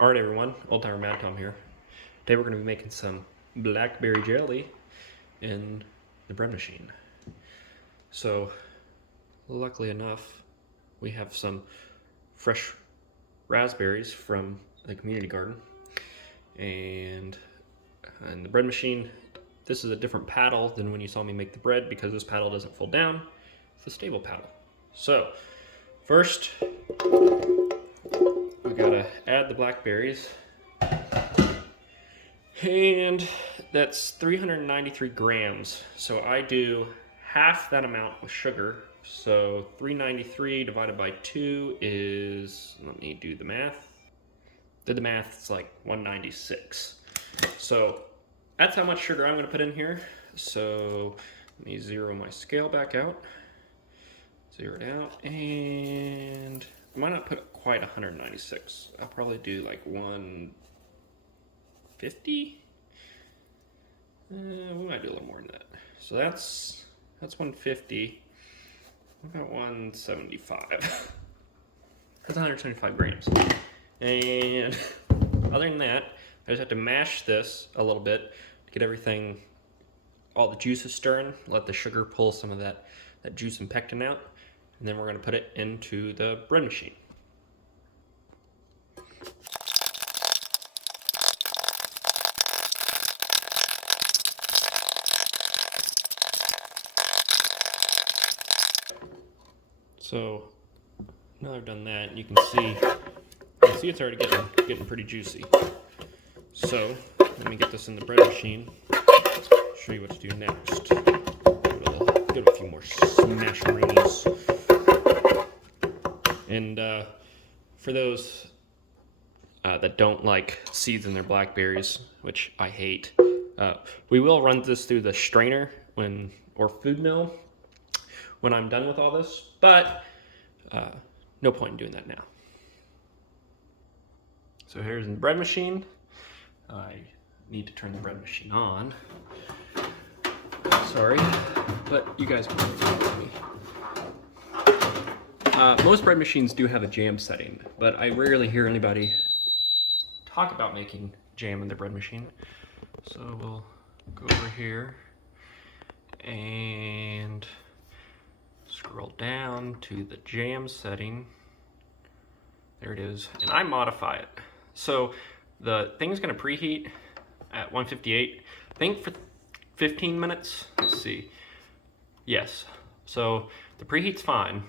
Alright everyone, Old Timer Mad Tom here. Today we're going to be making some blackberry jelly in the bread machine. So, luckily enough, we have some fresh raspberries from the community garden. And in the bread machine, this is a different paddle than when you saw me make the bread because this paddle doesn't fold down. It's a stable paddle. So, first, we gotta add the blackberries, and that's 393 grams. So I do half that amount with sugar. So 393 divided by 2 is, let me do the math. Did the math, it's like 196. So that's how much sugar I'm gonna put in here. So let me zero my scale back out. Zero it out, and I might not put quite 196. I'll probably do like 150. We might do a little more than that. So that's 150. What about 175? That's 175 grams. And other than that, I just have to mash this a little bit to get everything, all the juices stirring, let the sugar pull some of that juice and pectin out. And then we're going to put it into the bread machine. So now I've done that, you can see it's already getting pretty juicy. So let me get this in the bread machine. Show you what to do next. Give it a few more smasheroonies. And for those that don't like seeds in their blackberries, which I hate, we will run this through the strainer or food mill when I'm done with all this, but no point in doing that now. So here's the bread machine. I need to turn the bread machine on. Sorry, but you guys can with me. Most bread machines do have a jam setting, but I rarely hear anybody talk about making jam in their bread machine. So we'll go over here and scroll down to the jam setting. There it is, and I modify it. So the thing's gonna preheat at 158, I think for 15 minutes. Let's see. Yes, so the preheat's fine.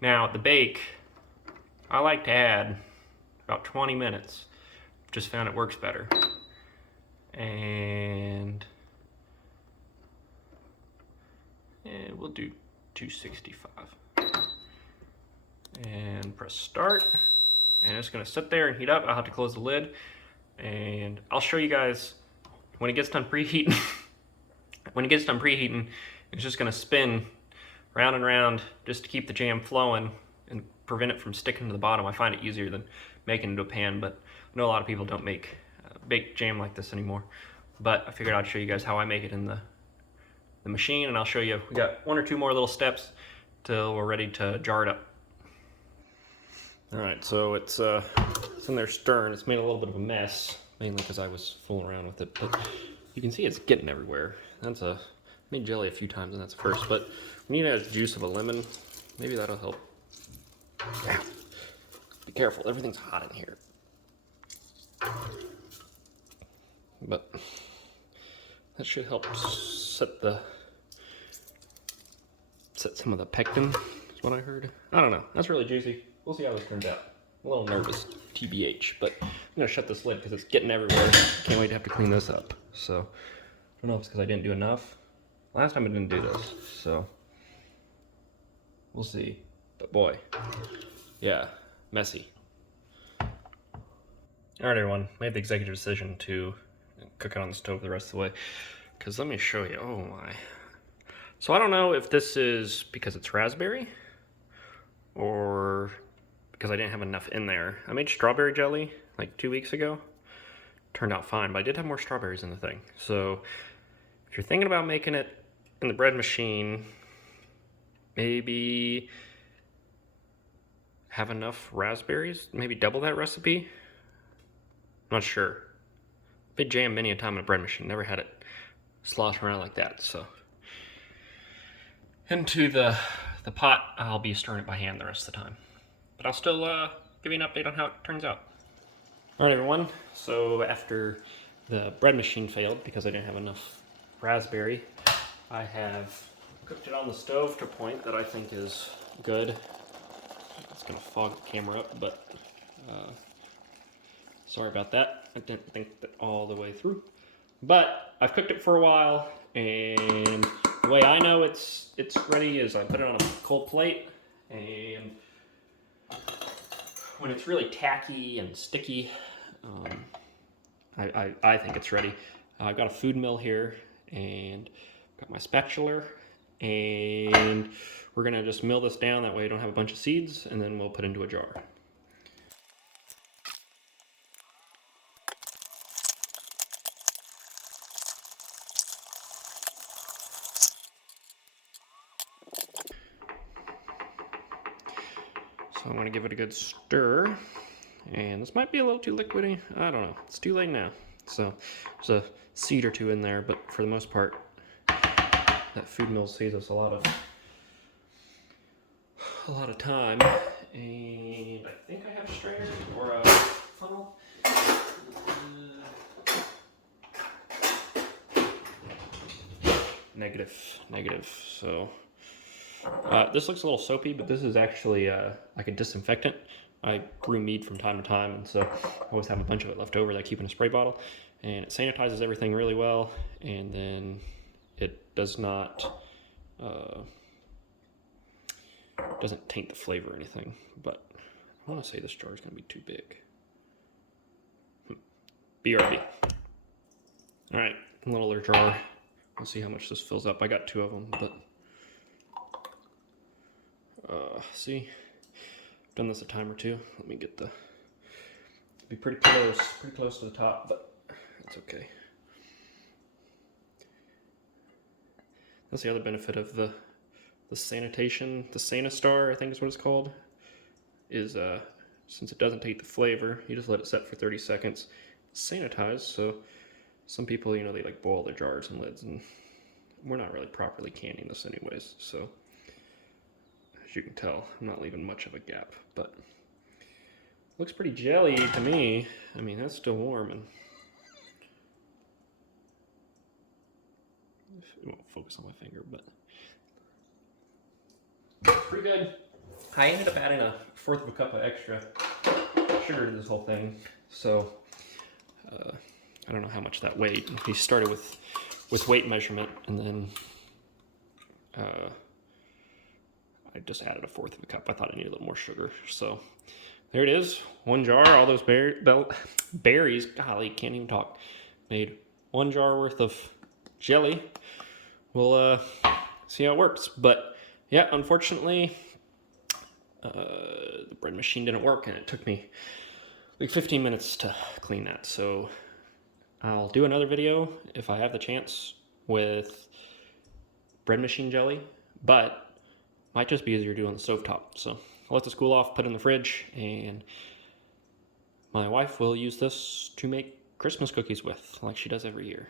Now the bake, I like to add about 20 minutes. Just found it works better. And we'll do 265. And press start. And it's gonna sit there and heat up. I'll have to close the lid. And I'll show you guys when it gets done preheating. When it gets done preheating, it's just gonna spin round and round just to keep the jam flowing and prevent it from sticking to the bottom. I find it easier than making it into a pan, but I know a lot of people don't make baked jam like this anymore. But I figured I'd show you guys how I make it in the machine, and I'll show you, we got one or two more little steps till we're ready to jar it up. All right, so it's in there stirring. It's made a little bit of a mess, mainly because I was fooling around with it, but you can see it's getting everywhere. I made jelly a few times, and that's the first, but we need to add juice of a lemon. Maybe that'll help. Yeah. Be careful, everything's hot in here. But that should help set some of the pectin, is what I heard. I don't know, that's really juicy. We'll see how this turns out. I'm a little nervous, TBH, but I'm gonna shut this lid because it's getting everywhere. Can't wait to have to clean this up. So, I don't know if it's because I didn't do enough. Last time I didn't do this, so we'll see. But boy, yeah, messy. All right, everyone, made the executive decision to cook it on the stove the rest of the way. Because let me show you, oh my. So I don't know if this is because it's raspberry or because I didn't have enough in there. I made strawberry jelly like 2 weeks ago. Turned out fine, but I did have more strawberries in the thing. So if you're thinking about making it in the bread machine, maybe have enough raspberries, maybe double that recipe. not sure. Been jammed many a time in a bread machine, never had it sloshing around like that. So into the pot, I'll be stirring it by hand the rest of the time. But I'll still give you an update on how it turns out. All right, everyone. So after the bread machine failed because I didn't have enough raspberry, I have cooked it on the stove to a point that I think is good. It's gonna fog the camera up, but sorry about that. I didn't think that all the way through. But I've cooked it for a while, and the way I know it's ready is I put it on a cold plate, and when it's really tacky and sticky, I think it's ready. I've got a food mill here, and got my spatula, and we're gonna just mill this down, that way I don't have a bunch of seeds, and then we'll put it into a jar. So I'm gonna give it a good stir, and this might be a little too liquidy, I don't know, it's too late now. So there's a seed or two in there, but for the most part, that food mill saves us a lot of time. And I think I have a strainer or a funnel. Negative. So this looks a little soapy, but this is actually like a disinfectant. I brew mead from time to time, and so I always have a bunch of it left over that I keep in a spray bottle, and it sanitizes everything really well, and then it does not doesn't taint the flavor or anything. But I want to say this jar is going to be too big. BRB. All right, a littler jar. We'll see how much this fills up. I got 2 of them, but see, I've done this a time or two. Let me get be pretty close to the top, but that's okay. That's the other benefit of the sanitation, the Sanastar, I think is what it's called, is since it doesn't take the flavor, you just let it set for 30 seconds. Sanitized, so some people, you know, they like boil their jars and lids, and we're not really properly canning this anyways, so as you can tell, I'm not leaving much of a gap, but looks pretty jelly to me. I mean, that's still warm, and it won't focus on my finger, but pretty good. I ended up adding 1/4 of a cup of extra sugar to this whole thing, so I don't know how much that weighed. He started with weight measurement, and then I just added 1/4 of a cup. I thought I needed a little more sugar, so there it is. 1 jar, all those berries, golly, can't even talk. Made 1 jar worth of jelly. We'll see how it works. But yeah, unfortunately, the bread machine didn't work, and it took me like 15 minutes to clean that. So I'll do another video if I have the chance with bread machine jelly, but might just be easier doing the stovetop. So I'll let this cool off, put it in the fridge, and my wife will use this to make Christmas cookies with, like she does every year.